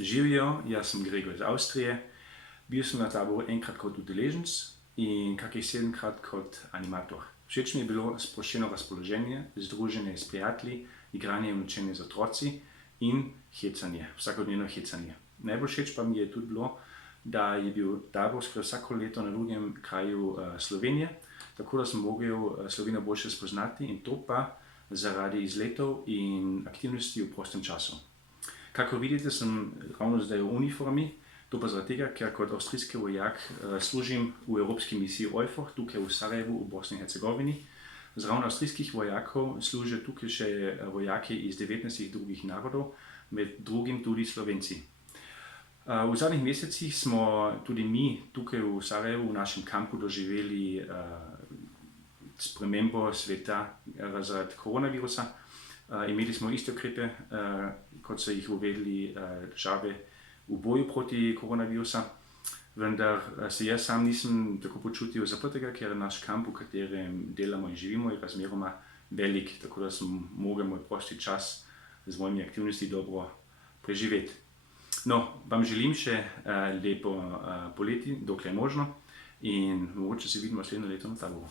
Živijo, jaz sem Gregor iz Avstrije, bil sem na taboru enkrat kot udeleženec in kakih 7-krat kot animator. Všeč mi je bilo sproščeno razpoloženje, združenje s prijatelji, igranje in učenje z otroci in hecanje, vsakodnevno hecanje. Najbolj všeč pa mi je tudi bilo, da je bil tabor skoraj vsako leto na drugem kraju Slovenije, tako da sem mogel Slovenijo boljše spoznati in to pa zaradi izletov in aktivnosti v prostem času. Kakor vidite, sem ravno zdaj v uniformi, to pa zaradi tega, ker kot avstrijski vojak služim v Evropski misiji EUFOR, tukaj v Sarajevu v Bosni in Hercegovini. Zraven avstrijskih vojakov služijo tukaj še vojaki iz 19 drugih narodov, med drugim tudi Slovenci. V zadnjih mesecih smo tudi mi tukaj v Sarajevu v našem kampu doživeli spremembo sveta zaradi koronavirusa. Imeli smo iste ukrepe, kot so jih uvedli države v boju proti koronavirusa, vendar se jaz sam nisem tako počutil zaprtega, ker naš kamp, v katerem delamo in živimo, je razmeroma velik, tako da sem mogel moj prosti čas z mojimi aktivnosti dobro preživeti. No, vam želim še lepo poleti, dokler je možno, in mogoče se vidimo naslednje leto na taboru.